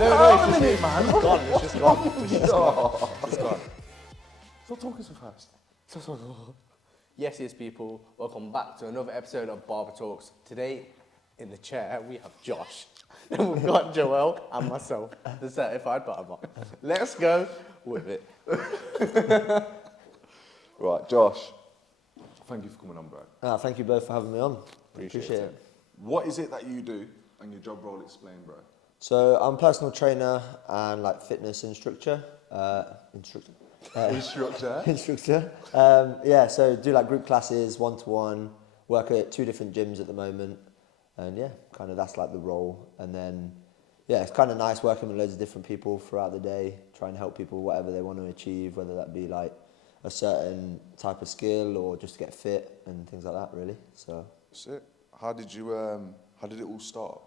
a minute, man. It's gone. It's just gone. It's just gone. It's gone. Stop talking so fast. Yes, people. Welcome back to another episode of Barber Talks. Today, in the chair, we have Josh. Then we've got Jo-ell and myself, the certified barber. Let's go with it. Right, Josh. Thank you for coming on, bro. Thank you both for having me on. Appreciate it. What is it that you do and your job role? Explain, bro. So I'm a personal trainer and like fitness instructor. Instructor. Instructor. So do like group classes, one-to-one, work at 2 different gyms at the moment. And yeah, kind of that's like the role. And then, yeah, it's kind of nice working with loads of different people throughout the day, trying to help people whatever they want to achieve, whether that be like a certain type of skill or just to get fit and things like that, really. So That's it. How did it all start?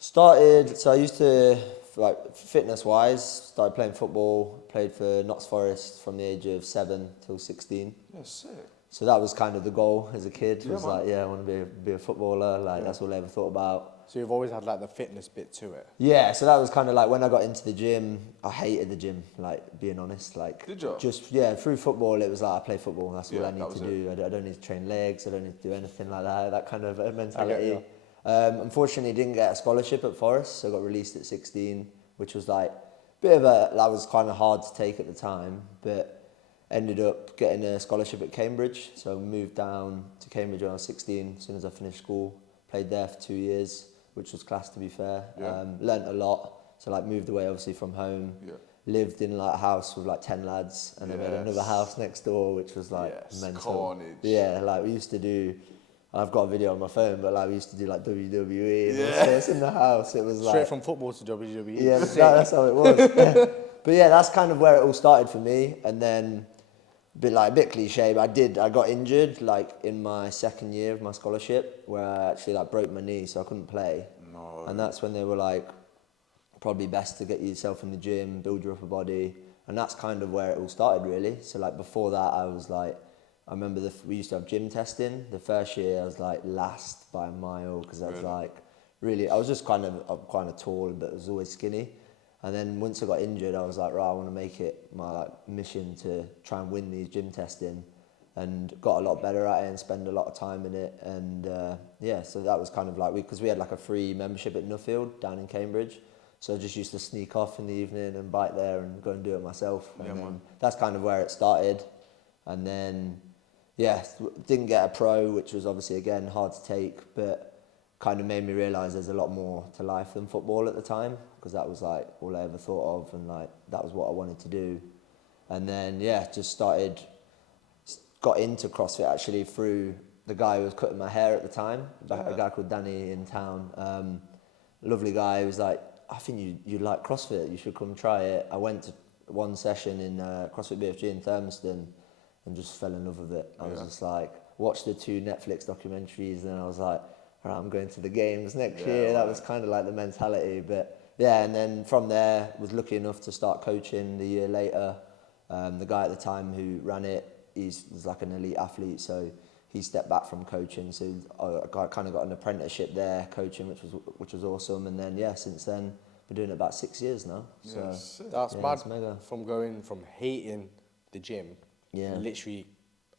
So I used to, like fitness-wise, started playing football, played for Notts Forest from the age of 7 till 16. Yeah, sick. So that was kind of the goal as a kid. Yeah, was man. like, I want to be a footballer. Like that's all I ever thought about. So you've always had like the fitness bit to it? Yeah, so that was kind of like when I got into the gym, I hated the gym, like being honest. Like, did you? Just, through football, it was like I play football, that's all I need to do. I don't need to train legs, I don't need to do anything like that kind of mentality. Unfortunately, didn't get a scholarship at Forest, so I got released at 16, which was like that was kind of hard to take at the time, but ended up getting a scholarship at Cambridge. So I moved down to Cambridge when I was 16, as soon as I finished school. Played there for 2 years, which was class to be fair. Learnt a lot. So like moved away obviously from home. Lived in like a house with like 10 lads, and then we had another house next door, which was like mental. Carnage. Yeah, like we used to do, I've got a video on my phone, but like we used to do like WWE and all sorts in the house. It was like straight from football to WWE. Yeah, that's how it was. But yeah, that's kind of where it all started for me. And then a bit cliche, but I got injured like in my second year of my scholarship, where I actually like broke my knee, so I couldn't play. No. And that's when they were like, probably best to get yourself in the gym, build your upper body, and that's kind of where it all started really. So like before that, I was like, I remember we used to have gym testing. The first year I was like last by a mile because I was like I was just kind of tall, but I was always skinny. And then once I got injured, I was like, right, I want to make it my like mission to try and win these gym testing, and got a lot better at it and spend a lot of time in it. And so that was kind of like, because we had like a free membership at Nuffield down in Cambridge. So I just used to sneak off in the evening and bike there and go and do it myself. And that's kind of where it started. And then, didn't get a pro, which was obviously, again, hard to take, but kind of made me realise there's a lot more to life than football at the time, because that was like all I ever thought of, and like that was what I wanted to do. And then, got into CrossFit actually through the guy who was cutting my hair at the time, a guy called Danny in town. Lovely guy. He was like, I think you like CrossFit, you should come try it. I went to one session in CrossFit BFG in Burniston and just fell in love with it. I was just like, watched the 2 Netflix documentaries, and I was like, all right, I'm going to the games next year. That was kind of like the mentality. But and then from there, was lucky enough to start coaching the year later. The guy at the time who ran it, was like an elite athlete, so he stepped back from coaching. So I kind of got an apprenticeship there, coaching, which was awesome. And then since then, been doing it about 6 years now. So that's mad. It's mega. From going from hating the gym, literally,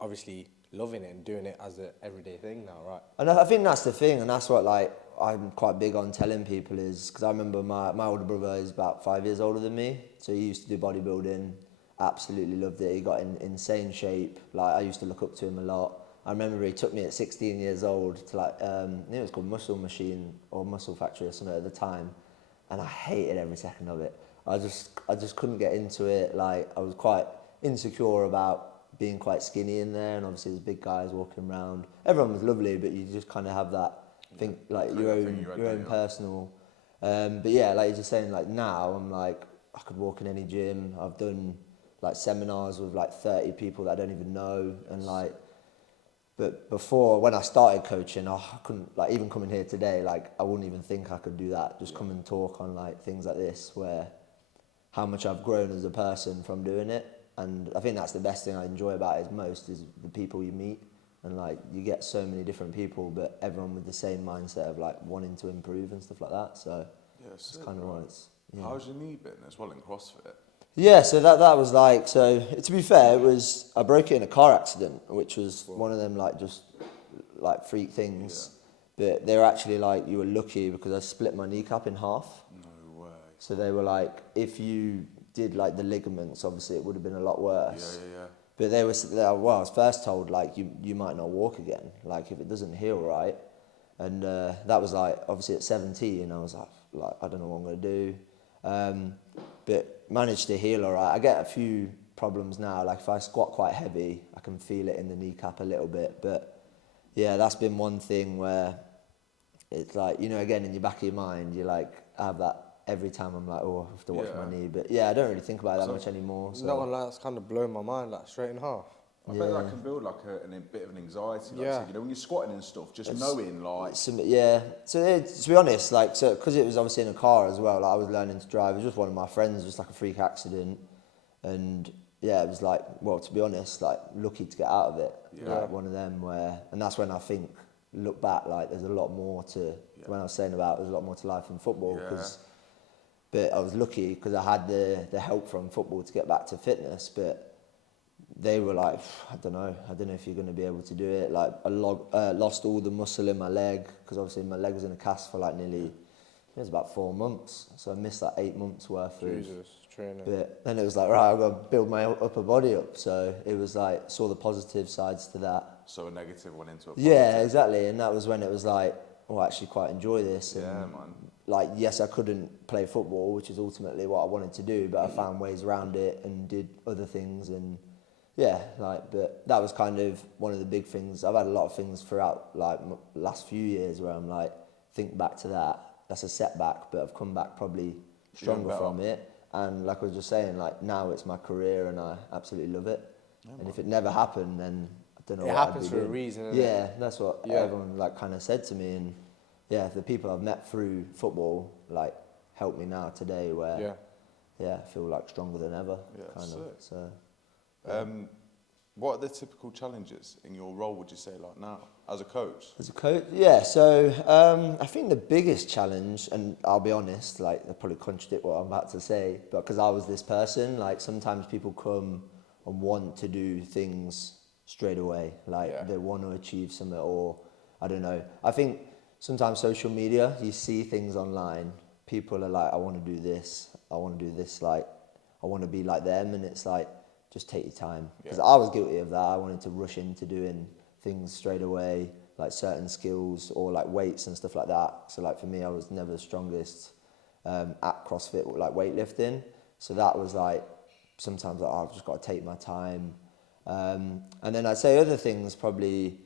obviously loving it and doing it as an everyday thing now, right? And I think that's the thing, and that's what like I'm quite big on telling people is, because I remember my older brother is about 5 years older than me, so he used to do bodybuilding, absolutely loved it. He got in insane shape. Like I used to look up to him a lot. I remember he took me at 16 years old to like I think it was called Muscle Machine or Muscle Factory or something at the time, and I hated every second of it. I just couldn't get into it. Like I was quite insecure about being quite skinny in there, and obviously there's big guys walking around. Everyone was lovely, but you just kind of have that think like your own personal. But like you're just saying, like now I'm like I could walk in any gym. I've done like seminars with like 30 people that I don't even know, and like. But before, when I started coaching, I couldn't, like even coming here today, like I wouldn't even think I could do that. Just come and talk on like things like this, where how much I've grown as a person from doing it. And I think that's the best thing I enjoy about it most is the people you meet. And like you get so many different people, but everyone with the same mindset of like wanting to improve and stuff like that. So it's kind of what it's, How's your knee been as well in CrossFit? Yeah, so that was like, so to be fair, I broke it in a car accident, which was one of them like just like freak things. But they were actually like, you were lucky because I split my kneecap in half. No way. So they were like, if you did like the ligaments, obviously it would have been a lot worse. Yeah. But they were, well, I was first told like you might not walk again, like if it doesn't heal right. And that was like, obviously at 17, I was like I don't know what I'm going to do. But managed to heal all right. I get a few problems now, like if I squat quite heavy, I can feel it in the kneecap a little bit. But yeah, that's been one thing where it's like, you know, again, in your back of your mind, you like have that every time I'm like, oh, I have to watch my knee. But yeah, I don't really think about it that much anymore. So. Not gonna lie, that's kind of blown my mind, like straight in half. I bet that can build like a bit of an anxiety. Like, Yeah. so, you know, when you're squatting and stuff, just knowing like... Yeah, so to be honest, like, so because it was obviously in a car as well, like I was learning to drive, it was just one of my friends, just like a freak accident. And yeah, it was like, well, to be honest, like lucky to get out of it. Like one of them where, and that's when I think, look back, like there's a lot more to, when I was saying about there's a lot more to life in football. But I was lucky because I had the help from football to get back to fitness, but they were like, I don't know if you're going to be able to do it. Like I lost all the muscle in my leg because obviously my leg was in a cast for like nearly, it was about 4 months. So I missed like 8 months worth of training. But then it was like, right, I've got to build my upper body up. So it was like, saw the positive sides to that. So a negative went into a positive. Yeah, exactly. And that was when it was like, oh, I actually quite enjoy this. Yeah, and man. like, yes, I couldn't play football, which is ultimately what I wanted to do, but I found ways around it and did other things. And yeah, like, but that was kind of one of the big things. I've had a lot of things throughout like last few years where I'm like, think back to that. That's a setback, but I've come back probably stronger from it. And like I was just saying, like now it's my career and I absolutely love it. And if it never happened, then I don't know what I'd be doing. It happens for a reason, isn't it? That's what everyone like kind of said to me. And yeah, the people I've met through football like help me now today where I feel like stronger than ever. Kind of. So what are the typical challenges in your role, would you say, like now, as a coach? As a coach? Yeah, so I think the biggest challenge, and I'll be honest, like, I'll probably contradict what I'm about to say, but because I was this person, like, sometimes people come and want to do things straight away. Like, they want to achieve something, or, I don't know. I think sometimes social media, you see things online, people are like, I want to do this, like, I want to be like them, and it's like, just take your time. Because I was guilty of that. I wanted to rush into doing things straight away, like certain skills or like weights and stuff like that. So like for me, I was never the strongest at CrossFit, like weightlifting. So that was like, sometimes like, I've just got to take my time. And then I'd say other things probably,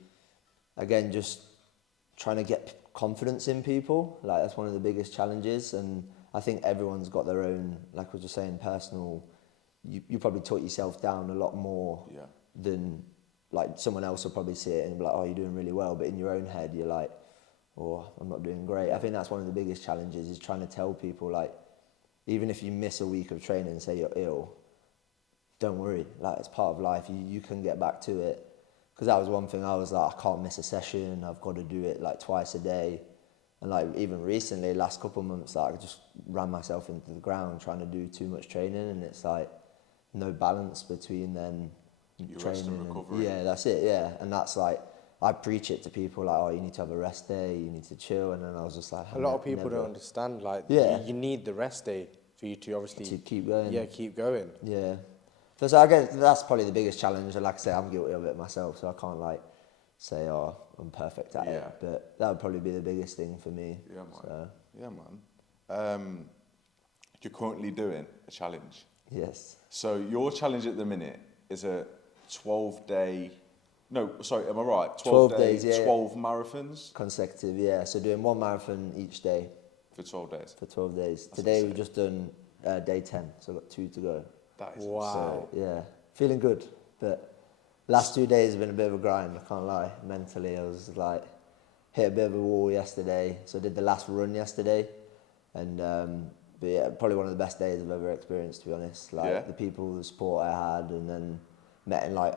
again, just trying to get confidence in people. Like that's one of the biggest challenges. And I think everyone's got their own, like we were just saying, personal. You probably taught yourself down a lot more than like someone else will probably see it and be like, oh, you're doing really well. But in your own head, you're like, oh, I'm not doing great. I think that's one of the biggest challenges is trying to tell people like, even if you miss a week of training and say you're ill, don't worry. Like it's part of life. You can get back to it. Because that was one thing I was like, I can't miss a session. I've got to do it like twice a day. And like even recently, last couple of months, like I just ran myself into the ground trying to do too much training, and it's like no balance between then training and recovery. That's it. And that's like I preach it to people like, oh, you need to have a rest day, you need to chill, and then I was just like, a lot of people don't understand like you need the rest day for you to obviously to keep going. Keep going. So I guess that's probably the biggest challenge, and like I say, I'm guilty of it myself, so I can't like say, oh, I'm perfect at it, but that would probably be the biggest thing for me. You're currently doing a challenge. Yes. So your challenge at the minute is a 12-day, no, sorry, am I right? 12 days, 12 marathons? Consecutive, so doing one marathon each day. For 12 days? For 12 days. That's Today we've just done day 10, so I've got 2 to go. That is wow. So, feeling good, but last 2 days have been a bit of a grind, I can't lie. Mentally, I was like, hit a bit of a wall yesterday, so I did the last run yesterday, and but yeah, probably one of the best days I've ever experienced, to be honest. Like the people, the support I had, and then met in like,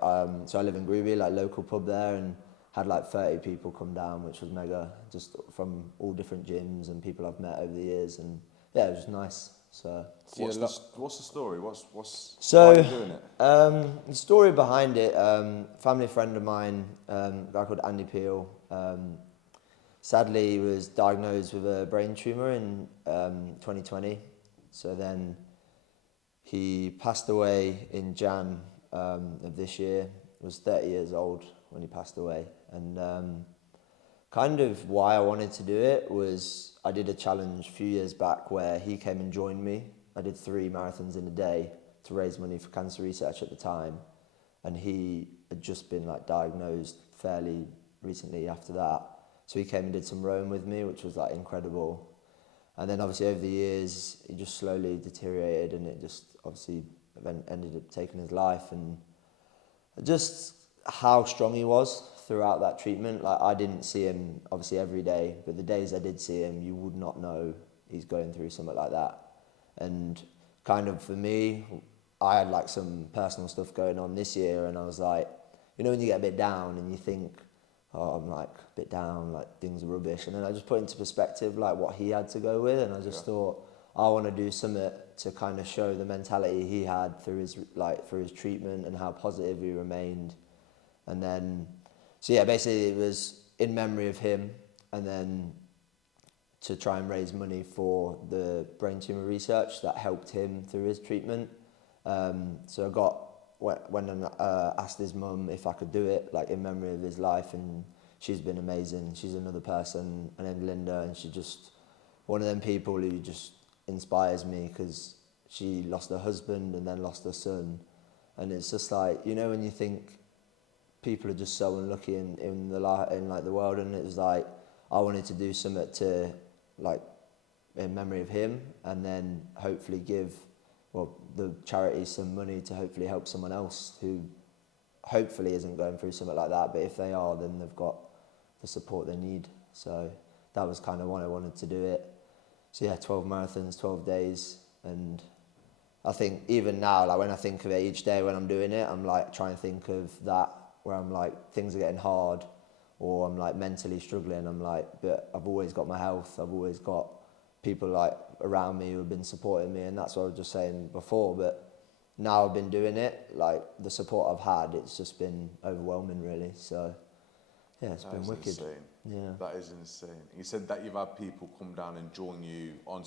so I live in Groovy, like local pub there, and had like 30 people come down, which was mega, just from all different gyms and people I've met over the years, and yeah, it was just nice So. What's the story? What's So, why are you doing it? the story behind it, family friend of mine, a guy called Andi Peel, sadly he was diagnosed with a brain tumour in 2020. So then he passed away in Jan of this year. He was 30 years old when he passed away. And kind of why I wanted to do it was I did a challenge a few years back where he came and joined me. I did 3 marathons in a day to raise money for cancer research at the time. And he had just been like diagnosed fairly recently after that. So he came and did some rowing with me, which was like incredible. And then obviously over the years, he just slowly deteriorated and it just obviously ended up taking his life. And just how strong he was throughout that treatment. Like I didn't see him obviously every day, but the days I did see him, you would not know he's going through something like that. And kind of for me, I had like some personal stuff going on this year and I was like, you know when you get a bit down and you think, oh, I'm like a bit down, like things are rubbish. And then I just put into perspective like what he had to go with and I just thought, I want to do something to kind of show the mentality he had through his treatment and how positive he remained. And then, so yeah, basically it was in memory of him and then to try and raise money for the Brain Tumour Research that helped him through his treatment. So I went and asked his mum if I could do it, like in memory of his life, and she's been amazing. She's another person, her name's Linda, and she's just one of them people who just inspires me because she lost her husband and then lost her son. And it's just like, you know, when you think people are just so unlucky in the world, and it was like, I wanted to do something to, like, in memory of him, and then hopefully give, well, the charity some money to hopefully help someone else who hopefully isn't going through something like that, but if they are, then they've got the support they need. So that was kind of why I wanted to do it. So yeah, 12 marathons, 12 days, and I think even now, like when I think of it each day when I'm doing it, I'm like trying to think of that where I'm like, things are getting hard, or I'm like mentally struggling, I'm like, but I've always got my health, I've always got people like around me who have been supporting me, and that's what I was just saying before, but now I've been doing it, like the support I've had, it's just been overwhelming really, so yeah, it's been wicked. Insane. Yeah. That is insane. You said that you've had people come down and join you on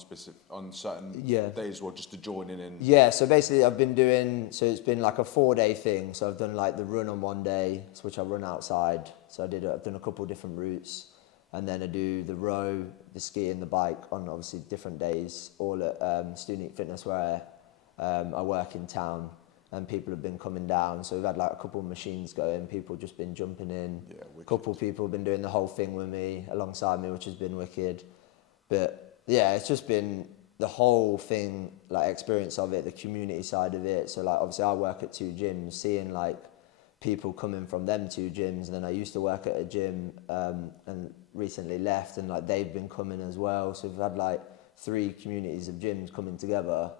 certain days, or just to join in and... Yeah, so basically I've been doing, so it's been like a 4-day thing. So I've done like the run on one day, which I run outside. So I've done a couple of different routes. And then I do the row, the ski and the bike on obviously different days, all at Student Fitness where I work in town. And people have been coming down, so we've had like a couple of machines going, people just been jumping in. Yeah, wicked. A couple of people have been doing the whole thing with me, alongside me, which has been wicked. But yeah, it's just been the whole thing, like experience of it, the community side of it. So like obviously I work at 2 gyms, seeing like people coming from them 2 gyms, and then I used to work at a gym and recently left, and like they've been coming as well. So we've had like 3 communities of gyms coming together.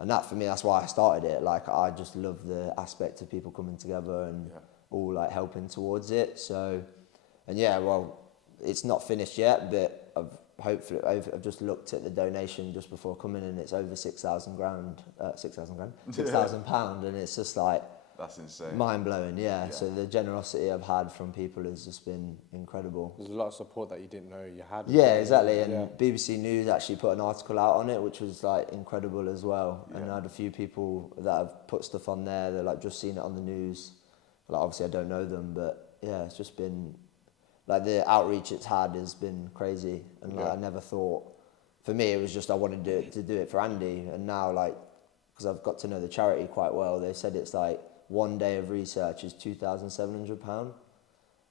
And that for me, that's why I started it. Like I just love the aspect of people coming together and all like helping towards it. So, and yeah, well, it's not finished yet, but I've just looked at the donation just before coming, and it's over £6,000, £6,000, and it's just like, that's insane. Mind blowing, yeah. So the generosity I've had from people has just been incredible. There's a lot of support that you didn't know you had. Yeah, exactly. And BBC News actually put an article out on it, which was like incredible as well. Yeah. And I had a few people that have put stuff on there. They're like just seen it on the news. Like obviously I don't know them, but yeah, it's just been like the outreach it's had has been crazy. And like I never thought. For me, it was just I wanted to do it for Andy, and now like because I've got to know the charity quite well, they said it's like 1 day of research is £2,700,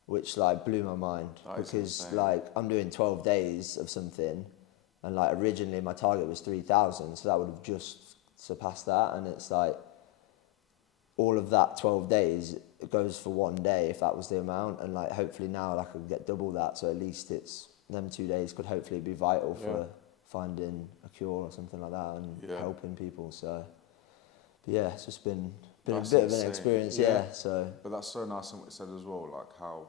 which like blew my mind. That because like I'm doing 12 days of something, and like originally my target was 3,000, so that would have just surpassed that. And it's like all of that 12 days it goes for 1 day if that was the amount, and like hopefully now like I could get double that, so at least it's them 2 days could hopefully be vital for finding a cure or something like that and helping people. So but yeah, it's just been that's a bit insane. Of an experience, so. But that's so nice and what you said as well, like how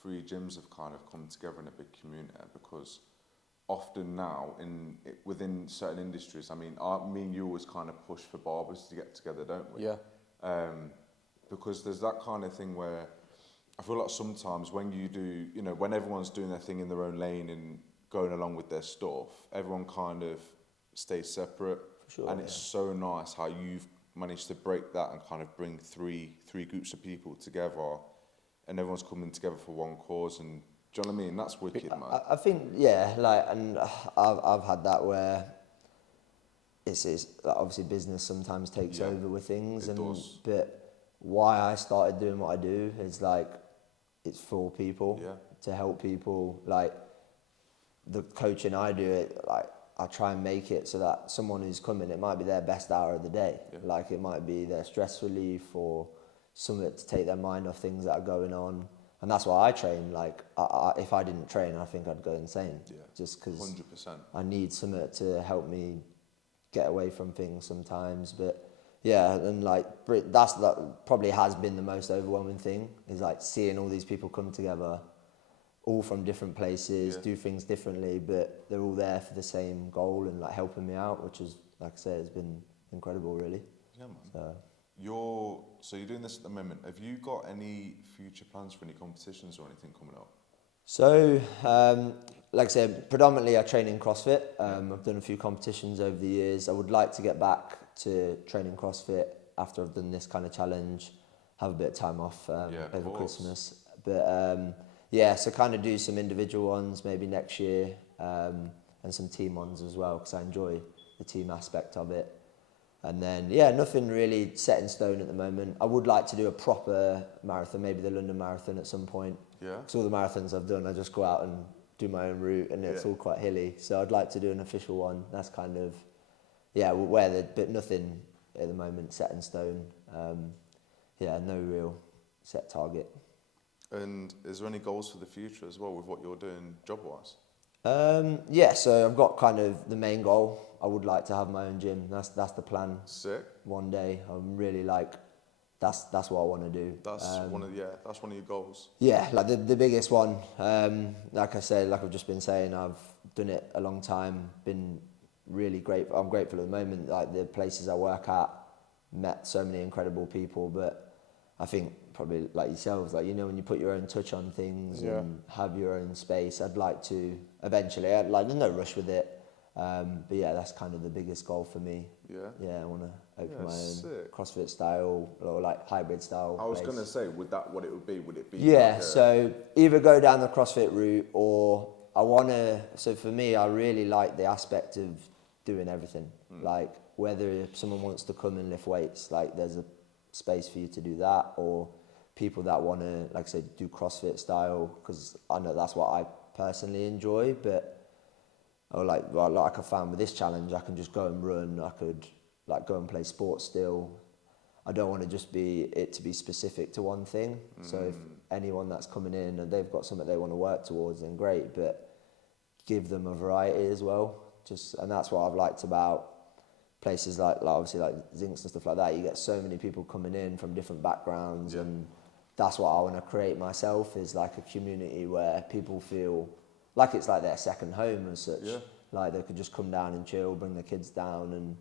3 gyms have kind of come together in a big community, because often now within certain industries. I mean, me and you always kind of push for barbers to get together, don't we? Yeah. Because there's that kind of thing where I feel like sometimes when you do, when everyone's doing their thing in their own lane and going along with their stuff, everyone kind of stays separate. Sure, and it's so nice how you've managed to break that and kind of bring three groups of people together, and everyone's coming together for one cause. And do you know what I mean? That's wicked, man. I think, yeah, like, and I've had that where it's like, obviously business sometimes takes over with things, but why I started doing what I do is like, it's for people, to help people. Like the coaching I do, like I try and make it so that someone who's coming, it might be their best hour of the day. Like it might be their stress relief or something to take their mind off things that are going on. And that's why I train. Like if I didn't train, I think I'd go insane. Just because 100%. I need something to help me get away from things sometimes. But yeah, and like that probably has been the most overwhelming thing, is like seeing all these people come together, all from different places, do things differently, but they're all there for the same goal and like helping me out, which is, like I said, has been incredible, really. Yeah, man. So you're doing this at the moment. Have you got any future plans for any competitions or anything coming up? So, like I said, predominantly I train in CrossFit. I've done a few competitions over the years. I would like to get back to training CrossFit after I've done this kind of challenge, have a bit of time off over Christmas. But yeah, so kind of do some individual ones maybe next year, and some team ones as well, because I enjoy the team aspect of it. And then, yeah, nothing really set in stone at the moment. I would like to do a proper marathon, maybe the London Marathon at some point. Yeah. Because all the marathons I've done, I just go out and do my own route, and it's all quite hilly. So I'd like to do an official one. That's kind of, but nothing at the moment set in stone. No real set target. And is there any goals for the future as well with what you're doing job-wise? So I've got kind of the main goal. I would like to have my own gym. That's the plan. Sick. One day, I'm really like, that's what I want to do. That's one of your goals. Yeah, like the biggest one. Like I said, like I've just been saying, I've done it a long time. Been really grateful. I'm grateful at the moment. Like the places I work at, met so many incredible people. But I think probably like yourselves, like when you put your own touch on things and have your own space. I'd like to eventually. There's no rush with it. But yeah, that's kind of the biggest goal for me. Yeah, I want to open my own CrossFit style or like hybrid style. I was going to say, would that what it would be? Would it be? Yeah, so either go down the CrossFit route, or I want to. So for me, I really like the aspect of doing everything. Like whether someone wants to come and lift weights, like there's a space for you to do that, or people that want to, like I say, do CrossFit style, because I know that's what I personally enjoy. But like I found with this challenge, I can just go and run. I could like go and play sports still. I don't want to just be specific to one thing. So if anyone that's coming in and they've got something they want to work towards, then great. But give them a variety as well. And that's what I've liked about places like obviously like Zincs and stuff like that. You get so many people coming in from different backgrounds, and that's what I want to create myself, is like a community where people feel like it's like their second home as such. Like they could just come down and chill, bring their kids down, and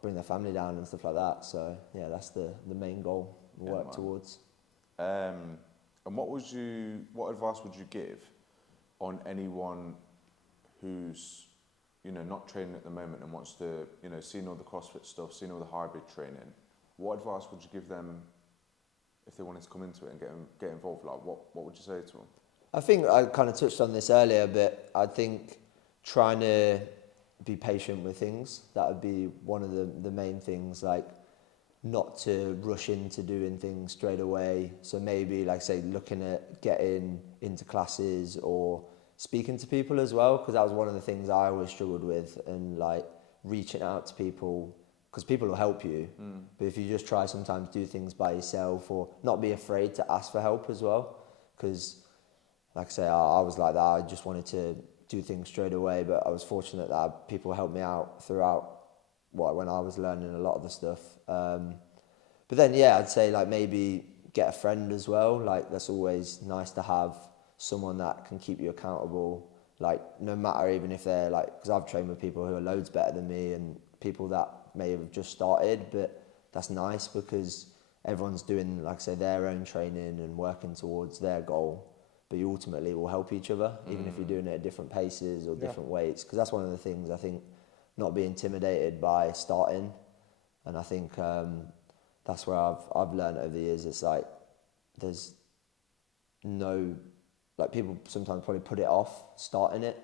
bring their family down and stuff like that. So yeah, that's the main goal to work towards. And what advice would you give on anyone who's not training at the moment and wants to seeing all the CrossFit stuff, seeing all the hybrid training? What advice would you give them if they wanted to come into it and get involved? Like what would you say to them? I think I kind of touched on this earlier, but I think trying to be patient with things, that would be one of the main things, like not to rush into doing things straight away. So maybe, like say, looking at getting into classes or speaking to people as well, because that was one of the things I always struggled with, and like reaching out to people, because people will help you. But if you just try sometimes do things by yourself, or not be afraid to ask for help as well, because like I say, I was like that. I just wanted to do things straight away, but I was fortunate that people helped me out throughout when I was learning a lot of the stuff. But then, yeah, I'd say like maybe get a friend as well. Like that's always nice to have someone that can keep you accountable. like no matter even if they're like, because I've trained with people who are loads better than me and people that may have just started, but that's nice because everyone's doing, like I say, their own training and working towards their goal, but you ultimately will help each other, even if you're doing it at different paces or different weights, because that's one of the things I think, not be intimidated by starting. And I think that's where I've learned over the years. It's like there's no, like people sometimes probably put it off starting it.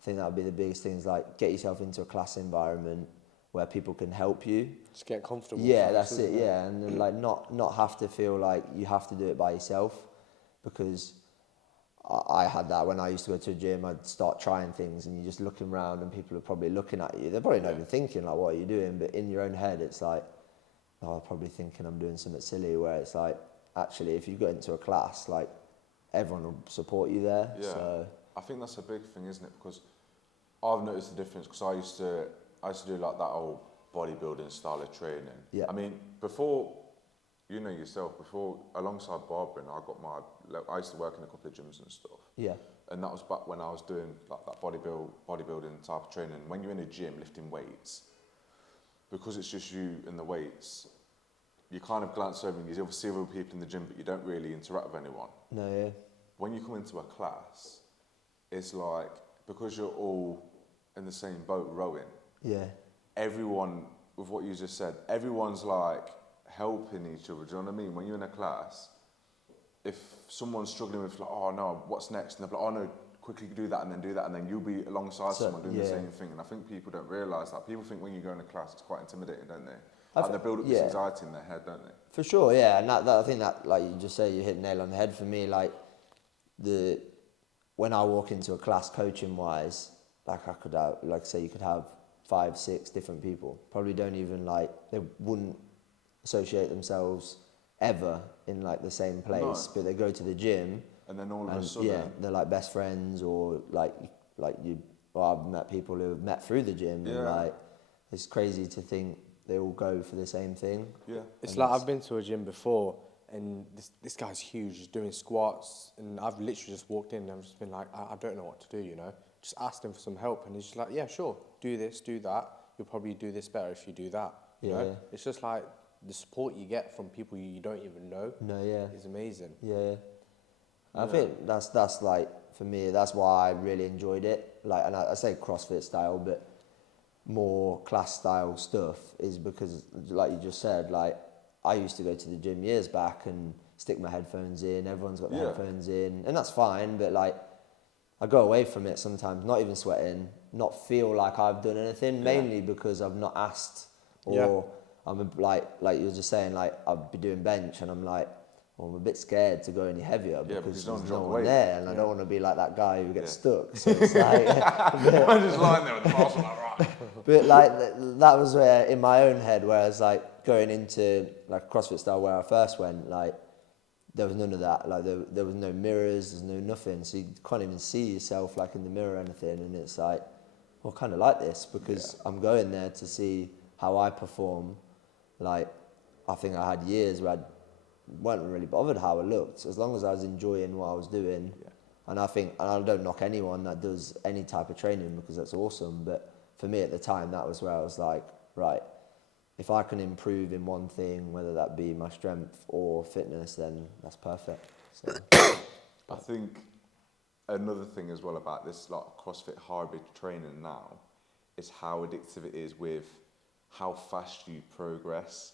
I think that would be the biggest thing, is like get yourself into a class environment where people can help you. Just get comfortable. Yeah, that's it. Yeah, and then like not have to feel like you have to do it by yourself, because I had that when I used to go to a gym. I'd start trying things and you're just looking around and people are probably looking at you. They're probably not even thinking like, what are you doing? But in your own head, it's like, oh, I'm probably thinking I'm doing something silly, where it's like, actually, if you go into a class, like everyone will support you there. Yeah, So I think that's a big thing, isn't it? Because I've noticed the difference, because I used to do like that old bodybuilding style of training. Yeah. I mean, before, you know yourself, before, alongside barbering, I used to work in a couple of gyms and stuff. yeah, And that was back when I was doing like that bodybuilding type of training. When you're in a gym lifting weights, because it's just you and the weights, you kind of glance over and you see other people in the gym, but you don't really interact with anyone. no, yeah, When you come into a class, it's like, because you're all in the same boat rowing, yeah, everyone, with what you just said, everyone's like helping each other. Do you know what I mean? When you're in a class, if someone's struggling with like, oh no, what's next? And they're like, oh no, quickly do that, and then you'll be alongside someone doing the same thing. And I think people don't realise that. People think when you go in a class, it's quite intimidating, don't they? Like they build up this anxiety in their head, don't they? for sure, yeah. And that I think that, like you just say, you hit the nail on the head for me. Like when I walk into a class coaching wise, like I could have, like say you could have 5, 6 different people. Probably don't even like, they wouldn't associate themselves ever in like the same place, but they go to the gym and then all of a sudden, they're like best friends, or like you. Well, I've met people who have met through the gym, and like it's crazy to think they all go for the same thing. Yeah, It's like I've been to a gym before, and this guy's huge. He's doing squats, and I've literally just walked in and I've just been like, I don't know what to do, you know. Just asked him for some help, and he's just like, yeah, sure, do this, do that. You'll probably do this better if you do that. You know? It's just like the support you get from people you don't even know. Is amazing. I think that's like, for me, that's why I really enjoyed it. Like, and I say CrossFit style, but more class style stuff is because, like you just said, like I used to go to the gym years back and stick my headphones in. Everyone's got their headphones in, and that's fine. But like, I go away from it sometimes, not even sweating, not feel like I've done anything, mainly because I've not asked, or I'm like you were just saying, like I'll be doing bench and I'm like, well, I'm a bit scared to go any heavier because there's no one there, and I don't want to be like that guy who gets stuck. So it's like, I'm just lying there with the parcel, like, right. But like that was where in my own head, where I was like going into like CrossFit style where I first went, like there was none of that. Like there was no mirrors, there's no nothing, so you can't even see yourself like in the mirror or anything. And it's like, well, kind of like this, because I'm going there to see how I perform. Like I think I had years where I weren't really bothered how I looked, as long as I was enjoying what I was doing. And I think, and I don't knock anyone that does any type of training, because that's awesome, but for me at the time, that was where I was like, right, if I can improve in one thing, whether that be my strength or fitness, then that's perfect. So I think another thing as well about this like CrossFit hybrid training now is how addictive it is with how fast you progress.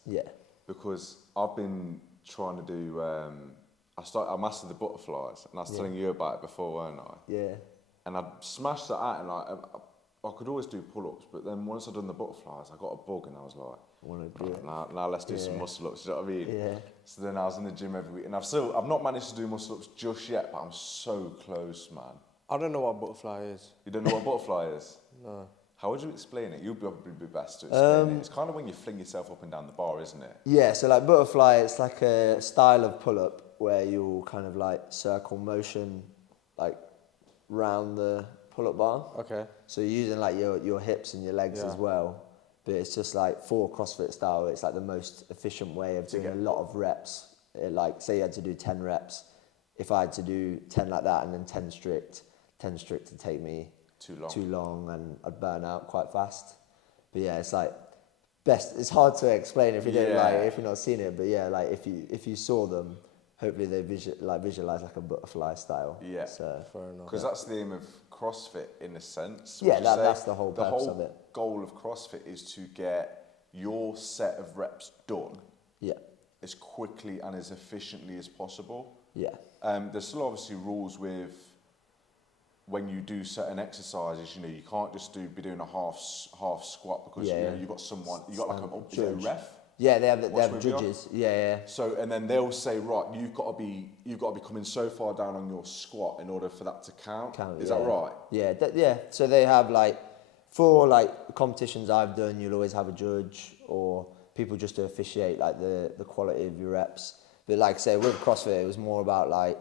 Because I've been trying to do, I mastered the butterflies, and I was telling you about it before, weren't I? And I smashed that out, and like I could always do pull-ups, but then once I'd done the butterflies, I got a bug, and I was like, I want to do it. Now let's do some muscle-ups, you know what I mean? So then I was in the gym every week, and I've not managed to do muscle-ups just yet, but I'm so close, man. I don't know what a butterfly is. You don't know what a butterfly is? No. How would you explain it? You'd probably be best to explain it. It's kind of when you fling yourself up and down the bar, isn't it? Yeah, so like butterfly, it's like a style of pull-up where you'll kind of like circle motion like round the pull-up bar. Okay. So you're using like your hips and your legs as well. But it's just like for CrossFit style, it's like the most efficient way of doing a lot of reps. Like say you had to do 10 reps. If I had to do 10 like that and then 10 strict, 10 strict to take me Too long and I'd burn out quite fast. But yeah, it's like it's hard to explain if you don't if you're not seeing it, but yeah, like if you saw them, hopefully they visualize like a butterfly style. Yeah. So Fair enough. Because that's the aim of CrossFit in a sense. yeah, would you say? that's the whole purpose of it. The whole goal of CrossFit is to get your set of reps done Yeah. as quickly and as efficiently as possible. Yeah. There's still obviously rules with when you do certain exercises. You know, you can't just be doing a half squat because you've got like a judge. ref. Yeah, they have with you? judges. Yeah. So and then they'll say, right, you've got to be coming so far down on your squat in order for that to count. Is that right? Yeah, yeah. So they have like, for like competitions I've done, you'll always have a judge or people just to officiate like the quality of your reps. But like say with CrossFit, it was more about like,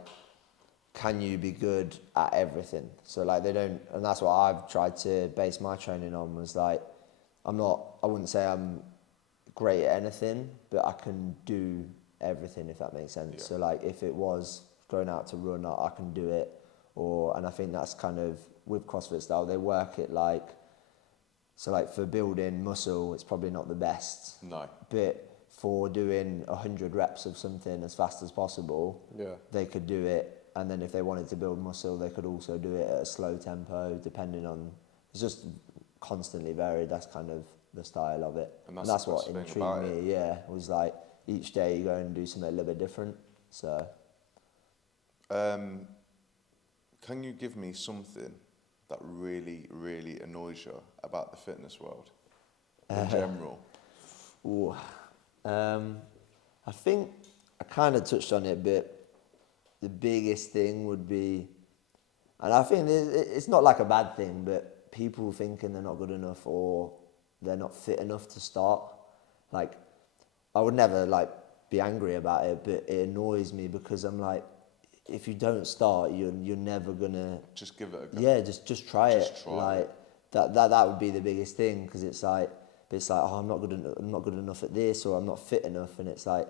can you be good at everything? So like they don't, and that's what I've tried to base my training on, was like, I wouldn't say I'm great at anything, but I can do everything, if that makes sense. Yeah. So like if it was going out to run, I can do it. And I think that's kind of, with CrossFit style, they work it like, so like for building muscle, it's probably not the best. No. But for doing 100 reps of something as fast as possible, they could do it. And then if they wanted to build muscle, they could also do it at a slow tempo, depending on, it's just constantly varied. That's kind of the style of it. And that's what intrigued me, was like each day you go and do something a little bit different. So. Can you give me something that really, really annoys you about the fitness world in general? I think I kind of touched on it, but the biggest thing would be, and I think it's not like a bad thing, but people thinking they're not good enough or they're not fit enough to start. Like, I would never like be angry about it, but it annoys me because I'm like, if you don't start, you're never gonna just give it a go. Yeah, just try it. Like that would be the biggest thing, because it's like oh, I'm not good enough at this, or I'm not fit enough, and it's like,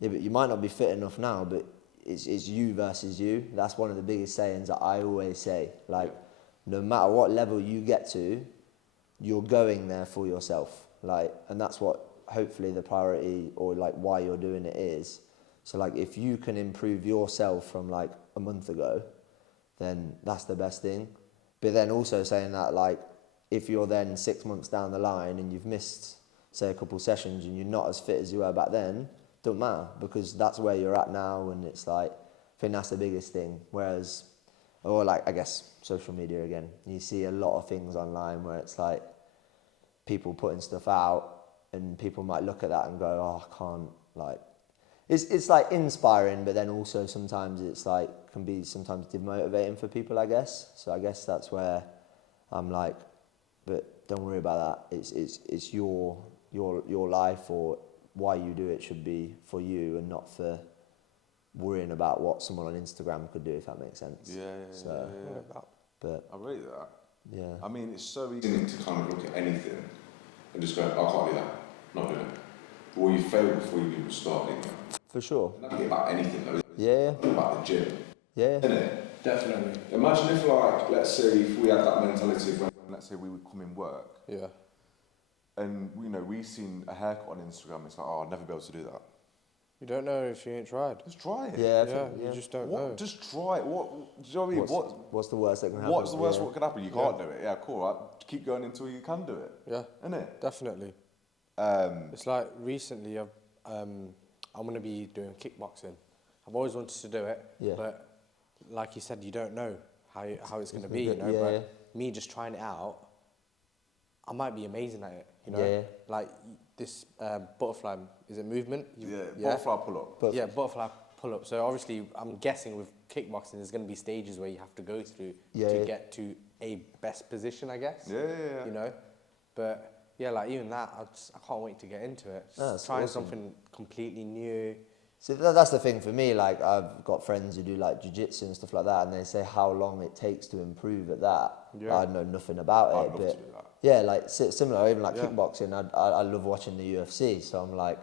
yeah, but you might not be fit enough now, but it's you versus you. That's one of the biggest sayings that I always say. Like, no matter what level you get to, you're going there for yourself. Like, and that's what hopefully the priority, or like why you're doing it, is. So like if you can improve yourself from like a month ago, then that's the best thing. But then also saying that, like, if you're then 6 months down the line and you've missed, say, a couple sessions and you're not as fit as you were back then, don't matter, because that's where you're at now. And it's like, I think that's the biggest thing. Whereas, or like, I guess social media again, you see a lot of things online where it's like people putting stuff out and people might look at that and go, oh, I can't, like, it's like inspiring, but then also sometimes it's like, can be sometimes demotivating for people, I guess. So I guess that's where I'm like, but don't worry about that. It's your life, or why you do it should be for you and not for worrying about what someone on Instagram could do, if that makes sense. Yeah. But I rate that. Yeah. I mean, it's so easy to kind of look at anything and just go, I can't do that, not doing it. Or you fail before you even start, didn't you? For sure. It's not about anything though. Yeah. It's about the gym. Yeah. Isn't it? Definitely. Imagine if, like, let's say if we had that mentality of when, let's say we would come in work. Yeah. And, you know, we seen a haircut on Instagram, it's like, oh, I'd never be able to do that. You don't know if you ain't tried. Just try it. Yeah. You just don't What? know. Just try it. What? Do you know what I mean? What's the worst that can happen? What's the worst what could happen? You can't do it. Yeah, cool. Right? Keep going until you can do it. Yeah. Innit? Definitely. It's like recently I'm going to be doing kickboxing. I've always wanted to do it, but like you said, you don't know how it's going to be, you know. But me just trying it out, I might be amazing at it, you know. Yeah. Like this butterfly, is it movement? Butterfly pull-up. Yeah, butterfly pull-up. So obviously, I'm guessing with kickboxing, there's going to be stages where you have to go through to get to a best position, I guess. Yeah. You know, but yeah, like even that, I can't wait to get into it. Just trying something completely new. So that's the thing for me. Like, I've got friends who do like jiu-jitsu and stuff like that, and they say how long it takes to improve at that. Yeah. I know nothing about I'd it, love but to do that. yeah, like similar. Even like kickboxing, I love watching the UFC. So I'm like,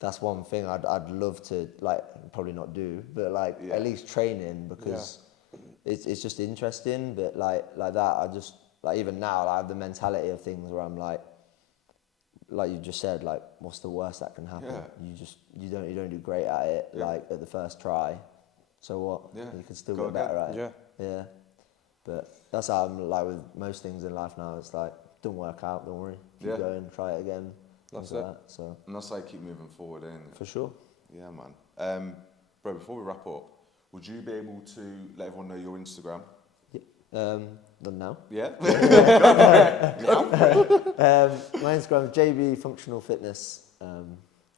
that's one thing I'd love to, like, probably not do, but like at least training, because it's just interesting, but like that, I just, like even now, I have the mentality of things where I'm like you just said, like, what's the worst that can happen? Yeah. You don't do great at it, like at the first try. So what? Yeah. You can still Go get better again. at it. Yeah. But that's how I'm like with most things in life now. It's like, don't work out, don't worry. Keep going, try it again. That's things it. like that, so. And that's how you keep moving forward, ain't it? For sure. Yeah, man. Bro, before we wrap up, would you be able to let everyone know your Instagram? Done now. Yeah? My Instagram is jbfunctionalfitness.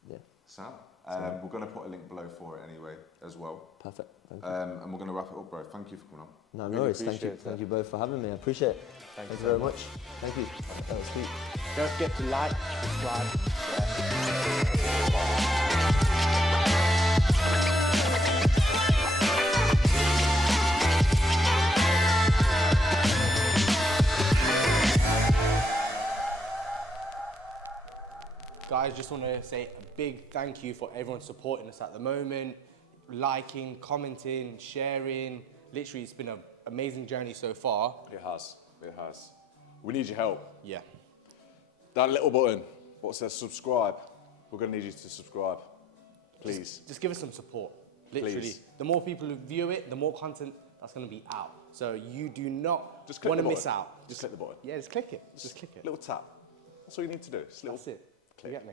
Yeah. Sam? We're going to put a link below for it anyway, as well. Perfect. Thank you. And we're going to wrap it up, bro. Thank you for coming on. No Really worries. Thank you. appreciate it. Thank you both for having me. I appreciate it. Thank you very much. Thank you. That was sweet. Don't forget to like, subscribe, share. Guys, just want to say a big thank you for everyone supporting us at the moment, liking, commenting, sharing. Literally, it's been an amazing journey so far. It has. It has. We need your help. Yeah. That little button, what says subscribe, we're going to need you to subscribe. Please. Just give us some support. Literally. Please. The more people who view it, the more content that's going to be out. So you do not Just click want the to miss button. out. Just click the button. Yeah, just click it. Just click it. Little tap. That's all you need to do. Just little That's it. click. You get me?